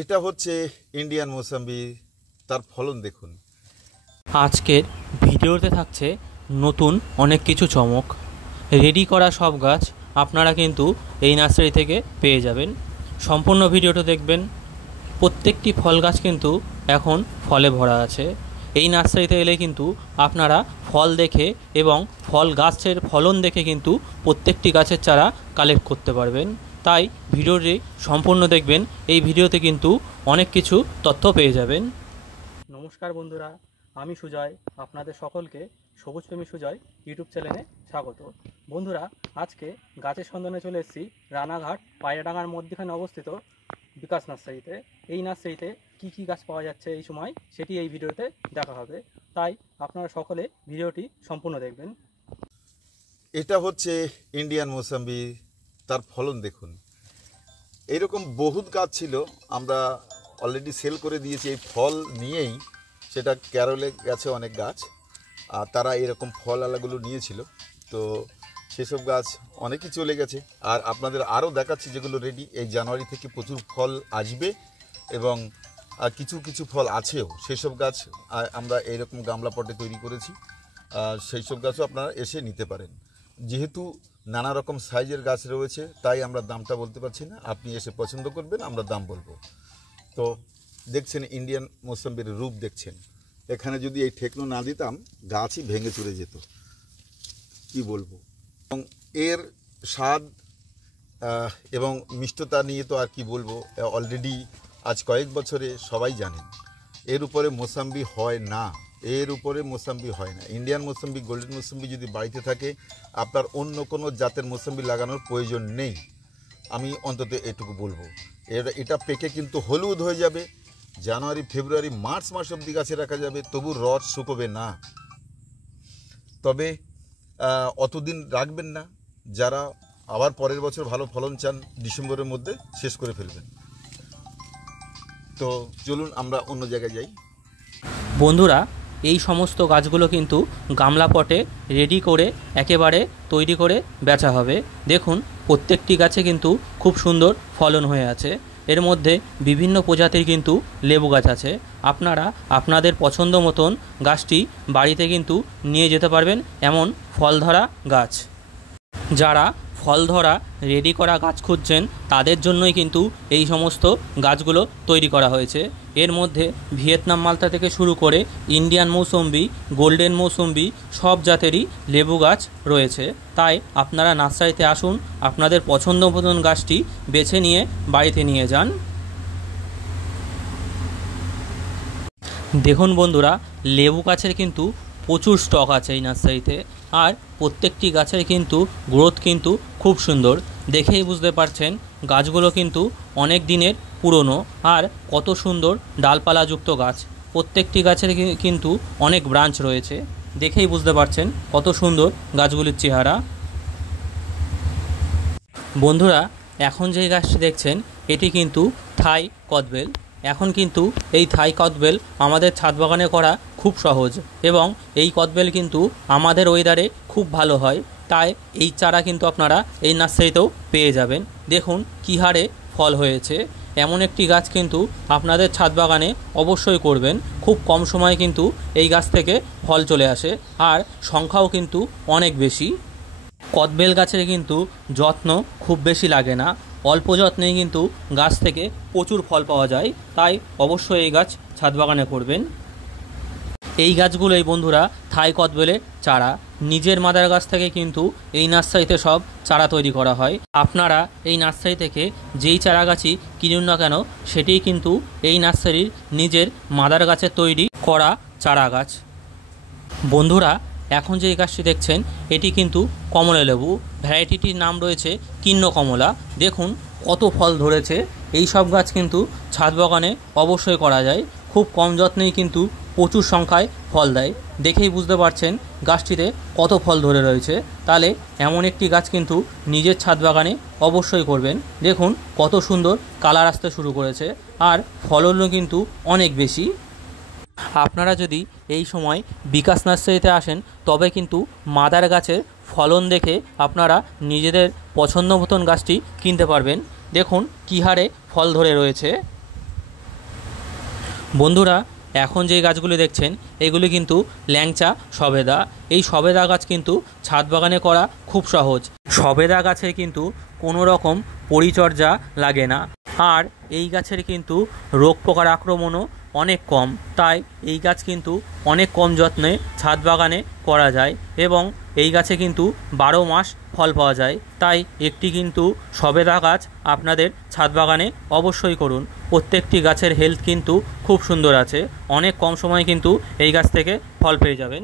এটা হচ্ছে ইন্ডিয়ান মৌসাম্বি, তার ফলন দেখুন। আজকের ভিডিওতে থাকছে নতুন অনেক কিছু চমক। রেডি করা সব গাছ আপনারা কিন্তু এই নার্সারি থেকে পেয়ে যাবেন। সম্পূর্ণ ভিডিওটা দেখবেন। প্রত্যেকটি ফল গাছ কিন্তু এখন ফলে ভরা আছে। এই নার্সারিতে এলে কিন্তু আপনারা ফল দেখে এবং ফল গাছের ফলন দেখে কিন্তু প্রত্যেকটি গাছের চারা কালেক্ট করতে পারবেন। তাই ভিডিওটি সম্পূর্ণ দেখবেন। এই ভিডিওতে কিন্তু অনেক কিছু তথ্য পেয়ে যাবেন। নমস্কার বন্ধুরা, আমি সুজয়, আপনাদের সকলকে সবুজপ্রেমী সুজয় ইউটিউব চ্যানেলে স্বাগত। বন্ধুরা, আজকে গাছের সন্ধানে চলে এসেছি রানাঘাট পায়রাডাঙ্গার মধ্যখানে অবস্থিত বিকাশ নার্সারিতে। এই নার্সারিতে কি কি গাছ পাওয়া যাচ্ছে এই সময় সেটি এই ভিডিওতে দেখা হবে। তাই আপনারা সকলে ভিডিওটি সম্পূর্ণ দেখবেন। এটা হচ্ছে ইন্ডিয়ান মৌসাম্বি, তার ফলন দেখুন। এরকম বহুত গাছ ছিল, আমরা অলরেডি সেল করে দিয়েছি এই ফল নিয়েই। সেটা ক্যারলে গেছে অনেক গাছ, আর তারা এরকম ফল আলাগুলো নিয়েছিল, তো সেসব গাছ অনেকই চলে গেছে। আর আপনাদের আরও দেখাচ্ছি যেগুলো রেডি। এই জানুয়ারি থেকে প্রচুর ফল আসবে এবং কিছু কিছু ফল আছেও। সেসব গাছ আমরা এইরকম গামলা পটে তৈরি করেছি, সেই সব গাছও আপনারা এসে নিতে পারেন। যেহেতু নানা রকম সাইজের গাছ রয়েছে তাই আমরা দামটা বলতে পারছি না, আপনি এসে পছন্দ করবেন, আমরা দাম বলবো। তো দেখছেন ইন্ডিয়ান মৌসাম্বির রূপ দেখছেন। এখানে যদি এই ঠেকনো না দিতাম গাছই ভেঙে চলে যেত, কি বলবো। এবং এর স্বাদ এবং মিষ্টতা নিয়ে তো আর কি বলবো, অলরেডি আজ কয়েক বছরে সবাই জানেন এর উপরে মৌসাম্বি হয় না, এর উপরে মৌসাম্বি হয় না। ইন্ডিয়ান মৌসাম্বি, গোল্ডেন মৌসাম্বি যদি বাড়িতে থাকে আপনার অন্য কোনো জাতের মৌসাম্বি লাগানোর প্রয়োজন নেই, আমি অন্তত এটুকু বলবো। এটা পেকে কিন্তু হলুদ হয়ে যাবে, জানুয়ারি ফেব্রুয়ারি মার্চ মাস অবধি গাছে রাখা যাবে, তবু রস শুকোবে না। তবে অতদিন রাখবেন না, যারা আবার পরের বছর ভালো ফলন চান ডিসেম্বরের মধ্যে শেষ করে ফেলবেন। তো চলুন আমরা অন্য জায়গায় যাই। বন্ধুরা, এই সমস্ত গাছগুলো কিন্তু গামলা পটে রেডি করে একেবারে তৈরি করে বেচা হবে। দেখুন, প্রত্যেকটি গাছে কিন্তু খুব সুন্দর ফলন হয়ে আছে। এর মধ্যে বিভিন্ন প্রজাতির কিন্তু লেবু গাছ আছে। আপনারা আপনাদের পছন্দ মতন গাছটি বাড়িতে কিন্তু নিয়ে যেতে পারবেন, এমন ফল ধরা গাছ। যারা ফল ধরা রেডি করা গাছ খুঁজছেন তাদের জন্যই কিন্তু এই সমস্ত গাছগুলো তৈরি করা হয়েছে। এর মধ্যে ভিয়েতনাম মালটা থেকে শুরু করে ইন্ডিয়ান মৌসম্বি, গোল্ডেন মৌসম্বি সব জাতেরই লেবু গাছ রয়েছে। তাই আপনারা নার্সারিতে আসুন, আপনাদের পছন্দ মতন গাছটি বেছে নিয়ে বাড়িতে নিয়ে যান। দেখুন বন্ধুরা, লেবু গাছের কিন্তু প্রচুর স্টক আছে এই নার্সারিতে, আর প্রত্যেকটি গাছের কিন্তু গ্রোথ কিন্তু খুব সুন্দর। দেখেই বুঝতে পারছেন গাছগুলো কিন্তু অনেক দিনের পুরনো, আর কত সুন্দর ডালপালাযুক্ত গাছ। প্রত্যেকটি গাছের কিন্তু অনেক ব্রাঞ্চ রয়েছে, দেখেই বুঝতে পারছেন কত সুন্দর গাছগুলির চেহারা। বন্ধুরা, এখন যে গাছটি দেখছেন এটি কিন্তু থাই কদবেল। এখন কিন্তু এই থাই কদবেল আমাদের ছাদ বাগানে করা খুব সহজ, এবং এই কদবেল কিন্তু আমাদের ওয়েদারে খুব ভালো হয়। তাই এই চারা কিন্তু আপনারা এই নার্সারিতেও পেয়ে যাবেন। দেখুন কী হারে ফল হয়েছে। এমন একটি গাছ কিন্তু আপনাদের ছাদ বাগানে অবশ্যই করবেন। খুব কম সময়ে কিন্তু এই গাছ থেকে ফল চলে আসে, আর সংখ্যাও কিন্তু অনেক বেশি। কদবেল গাছের কিন্তু যত্ন খুব বেশি লাগে না, অল্প যত্নেই কিন্তু গাছ থেকে প্রচুর ফল পাওয়া যায়। তাই অবশ্যই এই গাছ ছাদ বাগানে করবেন। এই গাছগুলোই বন্ধুরা থাই কদবেলের চারা। নিজের মাদার গাছ থেকে কিন্তু এই নার্সারিতে সব চারা তৈরি করা হয়। আপনারা এই নার্সারি থেকে যেই চারা গাছই কিনুন না কেন, সেটিই কিন্তু এই নার্সারির নিজের মাদার গাছের তৈরি করা চারা গাছ। বন্ধুরা, এখন যে গাছটি দেখছেন এটি কিন্তু কমলা লেবু। ভ্যারাইটিটির নাম রয়েছে কীর্ণ কমলা। দেখুন কত ফল ধরেছে। এই সব গাছ কিন্তু ছাদ বাগানে অবশ্যই করা যায়। খুব কম যত্নেই কিন্তু প্রচুর সংখ্যায় ফল দেয়। দেখেই বুঝতে পারছেন গাছটিতে কত ফল ধরে রয়েছে। তাহলে এমন একটি গাছ কিন্তু নিজের ছাদ বাগানে অবশ্যই করবেন। দেখুন কত সুন্দর কালার আসতে শুরু করেছে, আর ফলনও কিন্তু অনেক বেশি। আপনারা যদি এই সময় বিকাশ নার্সারিতে আসেন তবে কিন্তু মাদার গাছের ফলন দেখে আপনারা নিজেদের পছন্দ মতন গাছটি কিনতে পারবেন। দেখুন কী হারে ফল ধরে রয়েছে। বন্ধুরা, এখন যে গাছগুলি দেখছেন এগুলি কিন্তু ল্যাংচা সবেদা। এই সবেদা গাছ কিন্তু ছাদ বাগানে করা খুব সহজ। সবেদা গাছের কিন্তু কোনো রকম পরিচর্যা লাগে না, আর এই গাছের কিন্তু রোগ পোকার আক্রমণও অনেক কম। তাই এই গাছ কিন্তু অনেক কম যত্নে ছাদ বাগানে করা যায় এবং এই গাছে কিন্তু 12 মাস ফল পাওয়া যায়। তাই একটি কিন্তু সবেদা গাছ আপনাদের ছাদ বাগানে অবশ্যই করুন। প্রত্যেকটি গাছের হেলথ কিন্তু খুব সুন্দর আছে, অনেক কম সময়ে কিন্তু এই গাছ থেকে ফল পেয়ে যাবেন।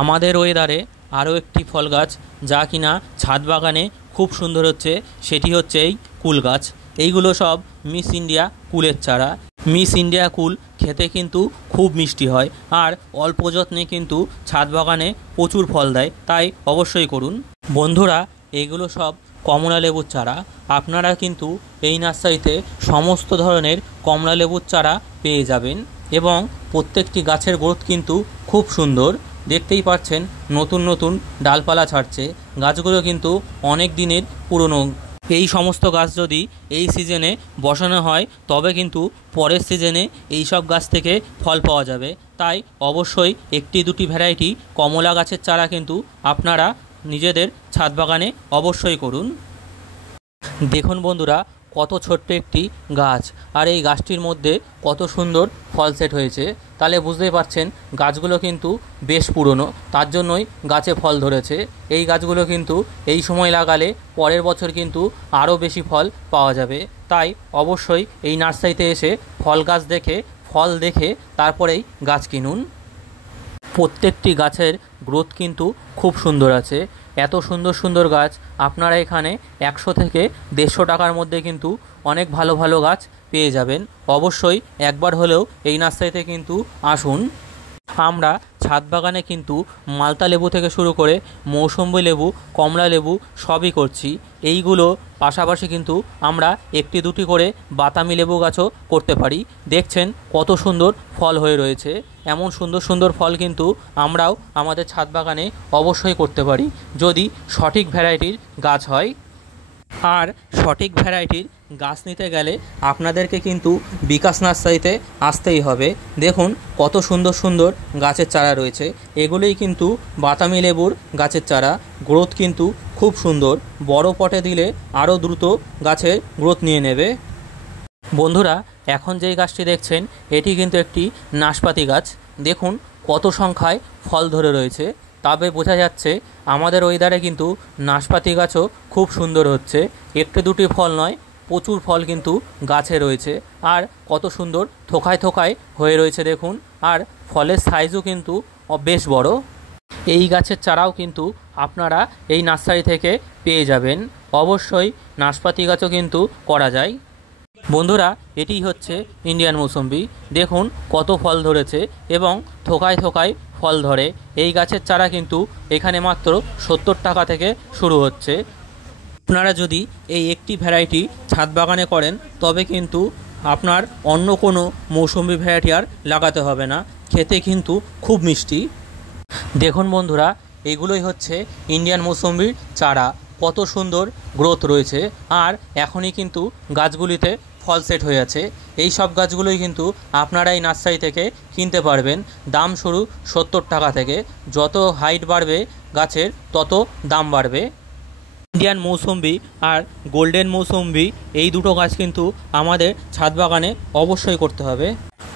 আমাদের ওয়েদারে আরও একটি ফল গাছ যা কিনা ছাদ বাগানে খুব সুন্দর হচ্ছে, সেটি হচ্ছে এই কুল গাছ। এইগুলো সব মিস ইন্ডিয়া কুলের চারা। মিস ইন্ডিয়া কুল খেতে কিন্তু খুব মিষ্টি হয়, আর অল্প যত্নে কিন্তু ছাদ বাগানে প্রচুর ফল দেয়, তাই অবশ্যই করুন। বন্ধুরা, এগুলো সব কমলা লেবুর চারা। আপনারা কিন্তু এই নার্সারিতে সমস্ত ধরনের কমলা লেবুর চারা পেয়ে যাবেন এবং প্রত্যেকটি গাছের গ্রোথ কিন্তু খুব সুন্দর। দেখতেই পাচ্ছেন নতুন নতুন ডালপালা ছাড়ছে। গাছগুলো কিন্তু অনেক দিনের পুরনো। এই সমস্ত গাছ যদি এই সিজনে বসানো হয় তবে কিন্তু পরের সিজনে এই সব গাছ থেকে ফল পাওয়া যাবে। তাই অবশ্যই একটি দুটি ভ্যারাইটি কমলা গাছের চারা কিন্তু আপনারা নিজেদের ছাদ বাগানে অবশ্যই করুন। দেখুন বন্ধুরা, কত ছোট্ট একটি গাছ, আর এই গাছটির মধ্যে কত সুন্দর ফল সেট হয়েছে। তাহলে বুঝতেই পারছেন গাছগুলো কিন্তু বেশ পুরনো, তার জন্যই গাছে ফল ধরেছে। এই গাছগুলো কিন্তু এই সময় লাগালে পরের বছর কিন্তু আরও বেশি ফল পাওয়া যাবে। তাই অবশ্যই এই নার্সারিতে এসে ফল গাছ দেখে, ফল দেখে তারপরেই গাছ কিনুন। প্রত্যেকটি গাছের গ্রোথ কিন্তু খুব সুন্দর আছে। এত সুন্দর সুন্দর গাছ আপনারা এখানে 100 থেকে 150 টাকার মধ্যে কিন্তু অনেক ভালো ভালো গাছ পেয়ে যাবেন। অবশ্যই একবার হলেও এই নার্সারিতে কিন্তু আসুন। আমরা ছাদ বাগানে কিন্তু মালতা লেবু থেকে শুরু করে মৌসুম্বি লেবু, কমলা লেবু সবই করছি। এইগুলো পাশাপাশি কিন্তু আমরা একটি দুটি করে বাতামি লেবু গাছও করতে পারি। দেখছেন কত সুন্দর ফল হয়ে রয়েছে। এমন সুন্দর সুন্দর ফল কিন্তু আমরাও আমাদের ছাদ বাগানে অবশ্যই করতে পারি, যদি সঠিক ভ্যারাইটির গাছ হয়। আর সঠিক ভ্যারাইটির গাছ নিতে গেলে আপনাদেরকে কিন্তু বিকাশ নার্সারিতে আসতেই হবে। দেখুন কত সুন্দর সুন্দর গাছের চারা রয়েছে। এগুলোই কিন্তু বাতামি লেবুর গাছের চারা। গ্রোথ কিন্তু খুব সুন্দর, বড় পটে দিলে আরও দ্রুত গাছের গ্রোথ নিয়ে নেবে। বন্ধুরা, এখন যেই গাছটি দেখছেন এটি কিন্তু একটি নাশপাতি গাছ। দেখুন কত সংখ্যায় ফল ধরে রয়েছে, তবে বোঝা যাচ্ছে আমাদের ওয়েদারে কিন্তু নাশপাতি গাছও খুব সুন্দর হচ্ছে। একটি দুটি ফল নয়, প্রচুর ফল কিন্তু গাছে রয়েছে, আর কত সুন্দর থোকায় থোকায় হয়ে রয়েছে দেখুন। আর ফলের সাইজও কিন্তু বেশ বড়। এই গাছের চারাও কিন্তু আপনারা এই নার্সারি থেকে পেয়ে যাবেন। অবশ্যই নাশপাতি গাছও কিন্তু করা যায়। বন্ধুরা, এটি হচ্ছে ইন্ডিয়ান মৌসুম্বি। দেখুন কত ফল ধরেছে এবং থোকায় থোকায় ফল ধরে। এই গাছের চারা কিন্তু এখানে মাত্র 70 টাকা থেকে শুরু হচ্ছে। আপনারা যদি এই একটি ভ্যারাইটি ছাদ বাগানে করেন তবে কিন্তু আপনার অন্য কোনো মৌসুম্বি ভ্যারাইটি আর লাগাতে হবে না। খেতে কিন্তু খুব মিষ্টি। দেখুন বন্ধুরা, এগুলোই হচ্ছে ইন্ডিয়ান মৌসুম্বির চারা। কত সুন্দর গ্রোথ রয়েছে, আর এখনই কিন্তু গাছগুলিতে ফল সেট হয়ে আছে। এই সব গাছগুলোই কিন্তু আপনারা এই নার্সারি থেকে কিনতে পারবেন। দাম শুরু 70 টাকা থেকে। যত হাইট বাড়বে গাছের তত দাম বাড়বে। ইন্ডিয়ান মৌসুম্বি আর গোল্ডেন মৌসুম্বি এই দুটো গাছ কিন্তু আমাদের ছাদ বাগানে অবশ্যই করতে হবে।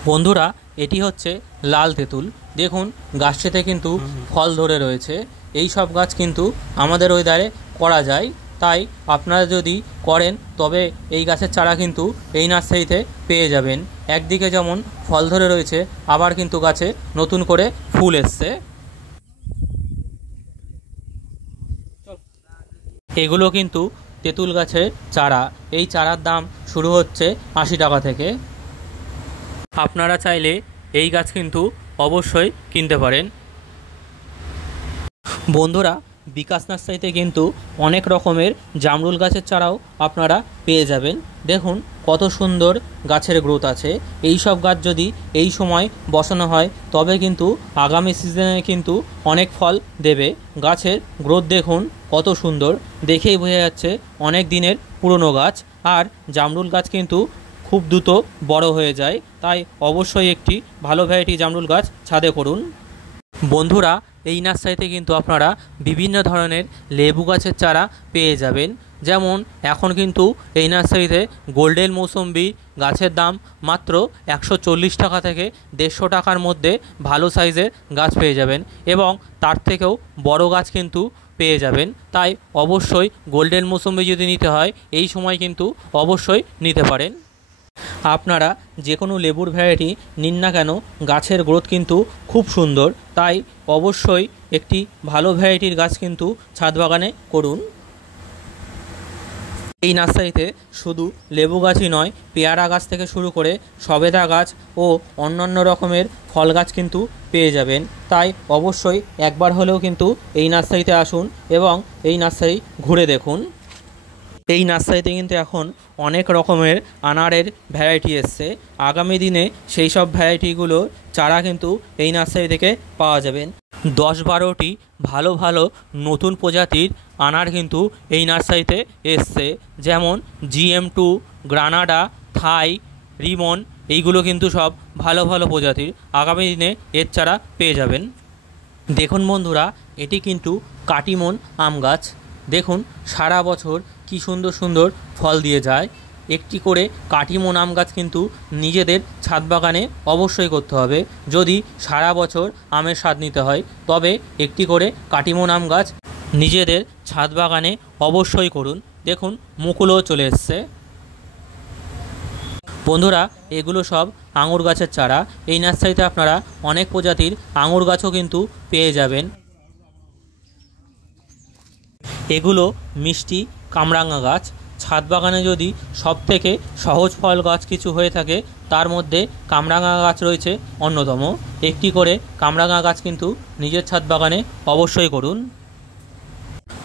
বন্ধুরা, এটি হচ্ছে লাল তেঁতুল। দেখুন গাছটিতে কিন্তু ফল ধরে রয়েছে। এই সব গাছ কিন্তু আমাদের ওয়েদারে করা যায়। তাই আপনারা যদি করেন তবে এই গাছের চারা কিন্তু এই নার্সারিতে পেয়ে যাবেন। একদিকে যেমন ফল ধরে রয়েছে, আবার কিন্তু গাছে নতুন করে ফুল এসছে। এগুলো কিন্তু তেঁতুল গাছের চারা। এই চারার দাম শুরু হচ্ছে 80 টাকা থেকে। আপনারা চাইলে এই গাছ কিন্তু অবশ্যই কিনতে পারেন। বন্ধুরা, বিকাশ নার্সারিতে কিন্তু অনেক রকমের জামরুল গাছের চারাও আপনারা পেয়ে যাবেন। দেখুন কত সুন্দর গাছের গ্রোথ আছে। এই সব গাছ যদি এই সময় বসানো হয় তবে কিন্তু আগামী সিজনে কিন্তু অনেক ফল দেবে। গাছের গ্রোথ দেখুন কত সুন্দর, দেখেই বোঝা যাচ্ছে অনেক দিনের পুরনো গাছ। আর জামরুল গাছ কিন্তু খুব দ্রুত বড় হয়ে যায়, তাই অবশ্যই একটি ভালো ভ্যারাইটি জামরুল গাছ ছাদে করুন। বন্ধুরা, এই নার্সারিতে কিন্তু আপনারা বিভিন্ন ধরনের লেবু গাছের চারা পেয়ে যাবেন। যেমন এখন কিন্তু এই নার্সারিতে গোল্ডেন মৌসুম্বি গাছের দাম মাত্র 140 টাকা থেকে 150 টাকার মধ্যে ভালো সাইজের গাছ পেয়ে যাবেন, এবং তার থেকেও বড় গাছ কিন্তু পেয়ে যাবেন। তাই অবশ্যই গোল্ডেন মৌসুম্বি যদি নিতে হয় এই সময় কিন্তু অবশ্যই নিতে পারেন। আপনারা যে কোনো লেবুর ভ্যারাইটি নিন না কেন, গাছের গ্রোথ কিন্তু খুব সুন্দর, তাই অবশ্যই একটি ভালো ভ্যারাইটির গাছ কিন্তু ছাদ বাগানে করুন। এই নার্সারিতে শুধু লেবু গাছই নয়, পেয়ারা গাছ থেকে শুরু করে সবেদা গাছ ও অন্যান্য রকমের ফল গাছ কিন্তু পেয়ে যাবেন। তাই অবশ্যই একবার হলেও কিন্তু এই নার্সারিতে আসুন এবং এই নার্সারি ঘুরে দেখুন। এই নার্সারিতে কিন্তু এখন অনেক রকমের আনারের ভ্যারাইটি এসছে। আগামী দিনে সেই সব ভ্যারাইটিগুলো চারা কিন্তু এই নার্সারি থেকে পাওয়া যাবেন। 10-12টি ভালো ভালো নতুন প্রজাতির আনার কিন্তু এই নার্সারিতে এসছে, যেমন GM2, গ্রানাডা, থাই, রিমন, এইগুলো কিন্তু সব ভালো ভালো প্রজাতির। আগামী দিনে এর চারা পেয়ে যাবেন। দেখুন বন্ধুরা, এটি কিন্তু কাটিমন আম গাছ। দেখুন সারা বছর কি সুন্দর সুন্দর ফল দিয়ে যায়। একটি করে কাটিমন আম গাছ কিন্তু নিজেদের ছাদ বাগানে অবশ্যই করতে হবে। যদি সারা বছর আমের স্বাদ নিতে হয় তবে একটি করে কাটিমন আম গাছ নিজেদের ছাদ বাগানে অবশ্যই করুন। দেখুন মুকুলও চলে এসছে। বন্ধুরা, এগুলো সব আঙুর গাছের চারা। এই নার্সারিতে আপনারা অনেক প্রজাতির আঙুর গাছও কিন্তু পেয়ে যাবেন। এগুলো মিষ্টি কামরাঙা গাছ। ছাদ বাগানে যদি সবথেকে সহজ ফল গাছ কিছু হয়ে থাকে তার মধ্যে কামরাঙা গাছ রয়েছে অন্যতম। একটি করে কামরাঙা গাছ কিন্তু নিজের ছাদ বাগানে অবশ্যই করুন।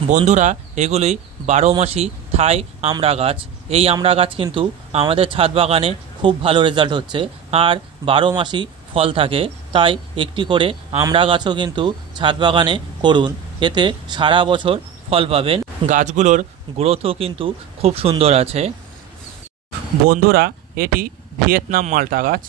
বন্ধুরা, এগুলি 12 মাসি থাই আমড়া গাছ। এই আমড়া গাছ কিন্তু আমাদের ছাদ বাগানে খুব ভালো রেজাল্ট হচ্ছে, আর 12 মাসই ফল থাকে। তাই একটি করে আমড়া গাছও কিন্তু ছাদ বাগানে করুন, এতে সারা বছর ফল পাবেন। গাছগুলোর গ্রোথও কিন্তু খুব সুন্দর আছে। বন্ধুরা, এটি ভিয়েতনাম মালটা গাছ।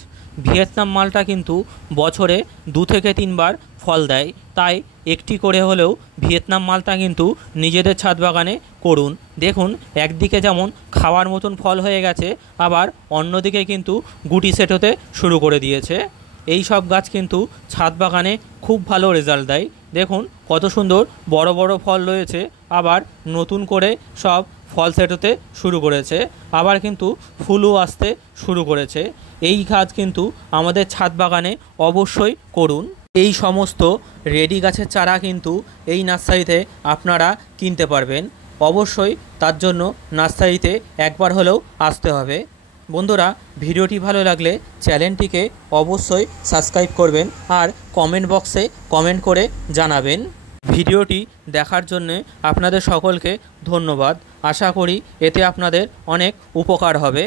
ভিয়েতনাম মালটা কিন্তু বছরে 2 থেকে 3 বার ফল দেয়, তাই একটি করে হলেও ভিয়েতনাম মালটা কিন্তু নিজেদের ছাদ বাগানে করুন। দেখুন একদিকে যেমন খাওয়ার মতন ফল হয়ে গেছে, আবার অন্যদিকে কিন্তু গুটি সেট হতে শুরু করে দিয়েছে। এই সব গাছ কিন্তু ছাদ বাগানে খুব ভালো রেজাল্ট দেয়। দেখুন কত সুন্দর বড় বড় ফল রয়েছে, আবার নতুন করে সব ফল সেট হতে শুরু করেছে, আবার কিন্তু ফুলও আসতে শুরু করেছে। এই গাছ কিন্তু আমাদের ছাদ বাগানে অবশ্যই করুন। এই সমস্ত রেডি গাছের চারা কিন্তু এই নার্সারিতে আপনারা কিনতে পারবেন। অবশ্যই তার জন্য নার্সারিতে একবার হলেও আসতে হবে। বন্ধুরা, ভিডিওটি ভালো লাগলে চ্যানেলটিকে অবশ্যই সাবস্ক্রাইব করবেন আর কমেন্ট বক্সে কমেন্ট করে জানাবেন। ভিডিওটি দেখার জন্য আপনাদের সকলকে ধন্যবাদ। আশা করি এতে আপনাদের অনেক উপকার হবে।